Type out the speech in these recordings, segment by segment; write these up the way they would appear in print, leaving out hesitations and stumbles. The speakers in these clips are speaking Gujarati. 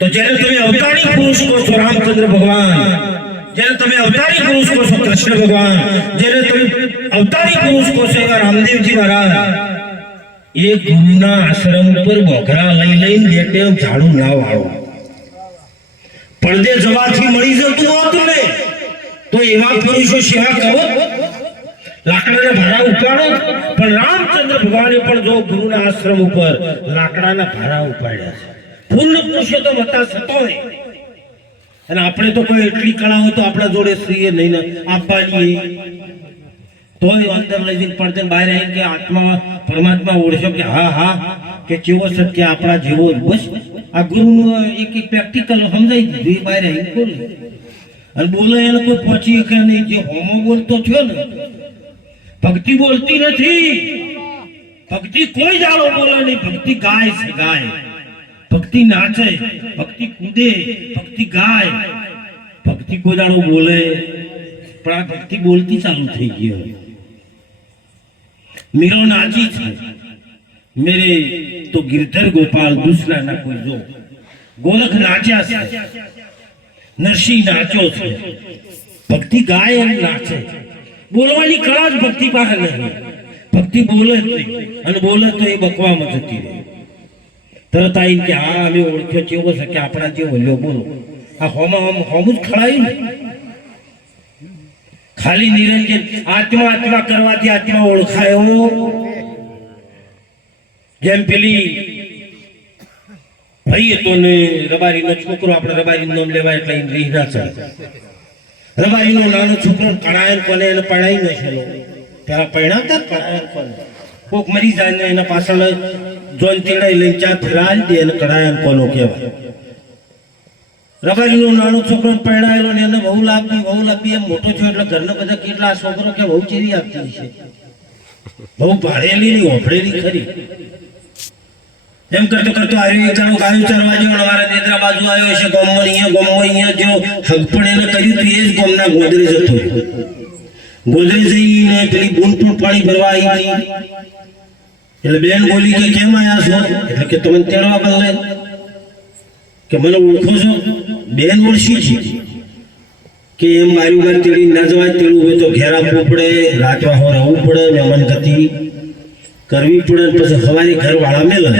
તો જેને તમે અવતારી પુરુષ કહો છો રામચંદ્ર ભગવાન, જેને તમે અવતારી પુરુષ કહો છો કૃષ્ણ ભગવાન, જેને તમે અવતારી પુરુષ કહો છો એવા રામદેવજી મહારાજ, એ ગુરુના આશ્રમ ઉપર બોઘરા લઈને બેઠે ઝાડુ ના વાળો. પડદે જવાથી મળી જતું હતું ને તો એવા પુરુષો સેવા કરો, લાકડાના ભારા ઉપાડો. પણ રામચંદ્ર ભગવાને પણ જો ગુરુના આશ્રમ ઉપર લાકડાના ભારા ઉપાડ્યા છે. પૂર્ણ પુરુષોત્તમ હતા સતોય. અને આપણે તો કોઈ એટલી કળા હોય તો આપણા જોડે શ્રીએ નહીં આપવાની, તોય અંદર લઈ જઈને પડદે બહાર આવીને કે આત્મા પરમાત્મા ઓળખો કે હા હા કે કેવો સત્ય આપણા જેવો જ. બસ આ ગુરુનું એક પ્રેક્ટિકલ સમજાઈ દીધું. એ બહાર આવીને બોલે અને બોલે એને કોઈ પહોંચી કે નહીં. જે હોમો બોલતો થયો ને, ભક્તિ બોલતી નથી. ભક્તિ કોઈ જાડો બોલે નહીં. ભક્તિ ગાય છે, ગાય. ભક્તિ નાચે, ભક્તિ કૂદે, ભક્તિ ગાય. ભક્તિ કોઈ જાડો બોલે પણ આ ભક્તિ બોલતી ચાલુ થઈ ગઈ. मीरो नाची है मेरे तो गिरधर गोपाल दूसरा ना कोई जो. गोरख नाचा से, नरसिंह नाचो छे. भक्ति गाय और नाचे. बोलवानी कला ज भक्ति पासे नहीं. भक्ति बोले અને બોલે તો એ બકવામાં જતી રહે. તરત આવીને કે હા અમે ઓળખ્યો કેવો છે કે આપણા જેવો લ્યો બોલો. આ હોમ જ ખડાયું ને. ખાલી નિરંજન આત્મા આત્મા કરવાથી આત્મા ઓળખાયો. જેમ પેલી ભાઈ તો ને રબારીનો છોકરો, આપણે રબારીનું નામ લેવાય એટલે રીહના છે. રબારીનો નાનો છોકરો કણાયન કોને એને પડાઈ ન છે. પેલા પૈણાતા કણાયન કોને કોક મરી જાય ને એના પાછળ જોન તેડાઈ લઈને ચા ફેરાલ દે અને કણાયન કોનો કહેવાય. રબારીનો નાનો છોકરો પરણાયેલો ને એને બહુ લાભી એમ મોટો થયો એટલે ઘરના બધા કેટલા છોકરો કે બહુ ચેરી આપતી છે. બહુ ભાડેલી ની ઓફળેલી ખરી. એમ કરતો કરતો આવ્યો એક ગાયું ચરવા જેવો અમારા નેત્રા બાજુ આવ્યો છે. ગોમમાં અહીંયા જો હગપણ એને કર્યું તો એ જ ગોમના ગોદરેજ હતો. ગોદરેજ જઈને પેલી બૂન પણ પાણી ભરવા આવી. એટલે બેન બોલી કે કેમ આવ્યા છો? એટલે કે તમે તેડવા બદલે કે મને ઓળખો છો? બેન ઓળખી છે કે એમ મારું ઘર તેડી ના જવાય. તેડું હોય તો ઘેર આપવું પડે, રાતવા હો રહેવું પડે, મહેમાન ગતિ કરવી પડે. પછી સવારે ઘર વાળા મેલે.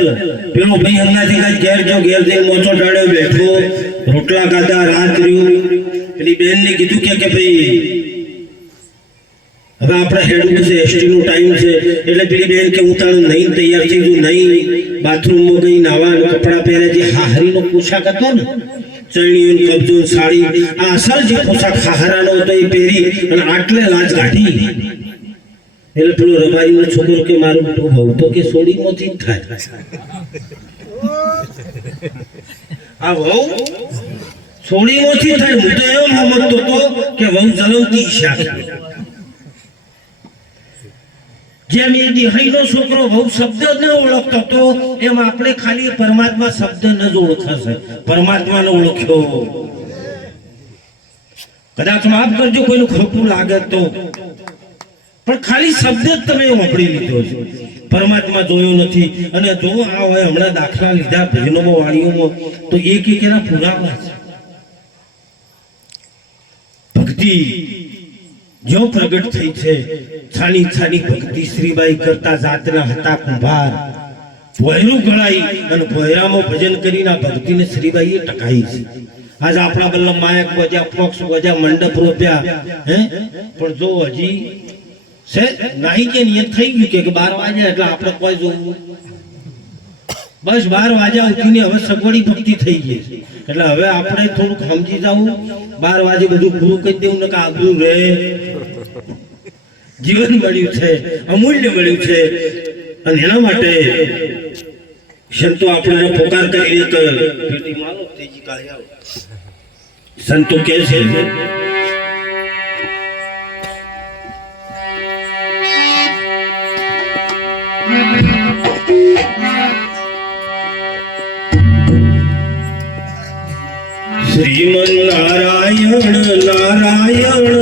પેલો ભાઈ હંગાથી કાંઈ ઘેર જો ઘેર જઈને મોચો ડાળ્યો બેઠો, રોટલા ખાધા, રાત રહ્યું. પેલી બેન ને કીધું કે ભાઈ હવે આપણા હેડવું છે, એસટી નો ટાઈમ છે. એટલે પેલી બેન કે હું તારું નહીં તૈયાર થઈ ગયું, નહીં બાથરૂમમાં ગઈ નાવા કપડા પહેર્યા. જે હાહરીનો પોશાક હતો ને, ચણીઓ કબજો સાડી, આ અસલ જે પોશાક હાહરાનો હતો એ પહેરી અને આટલે લાજ કાઢી. એટલે પેલો રબારીનો છોકરો કે મારું બહુ તો કે સોડી મોથી થાય. આ વહુ સોડી મોથી થાય. હું તો એમ સમજતો હતો કે વહુ જલવતી ઈચ્છા. જેમ એ દિહાઈનો છોકરો બહુ શબ્દ ન ઓળખતો હતો, એમ આપણે ખાલી પરમાત્મા શબ્દ ન જ ઓળખાશે. પરમાત્માને ઓળખ્યો. કદાચ માફ કરજો કોઈનું ખોટું લાગે તો, પણ ખાલી શબ્દ જ તમે વાપરી લીધો છે. પરમાત્મા જોયો નથી. અને જો આ હોય હમણાં દાખલા લીધા ભજનોમાં વાણીઓમાં તો એક એના પુરાવા છે. ભક્તિ જો પ્રગટ થઈ છે. છાની છાની ભક્તિ શ્રીબાઈ કરતા જાતના હતા કુંભાર. ભોયરું ગળાઈ અને ભોયરામાં ભજન કરીને આ ભક્તિને શ્રીબાઈએ ટકાઈ છે. આજ આપણા બલ્લમ માયક બજા, ફોક્સ બજા, મંડપ રોપ્યા, પણ જો હજી છે નહીં કે નિયત થઈ ગયું કે 12 વાગ્યા એટલે આપણે કોઈ જોવું. બસ 12 વાગ્યા ઉઠીને હવે સગવડી ભક્તિ થઈ ગઈ છે. એટલે હવે આપણે થોડુંક સમજી જવું. 12 વાગે બધું પૂરું કરી દેવું ને કે આગળ રહે. જીવન મળ્યું છે, અમૂલ્ય મળ્યું છે. અને એના માટે સંતો આપણને પોકાર કરી સંતો કે છે શ્રીમન નારાયણ નારાયણ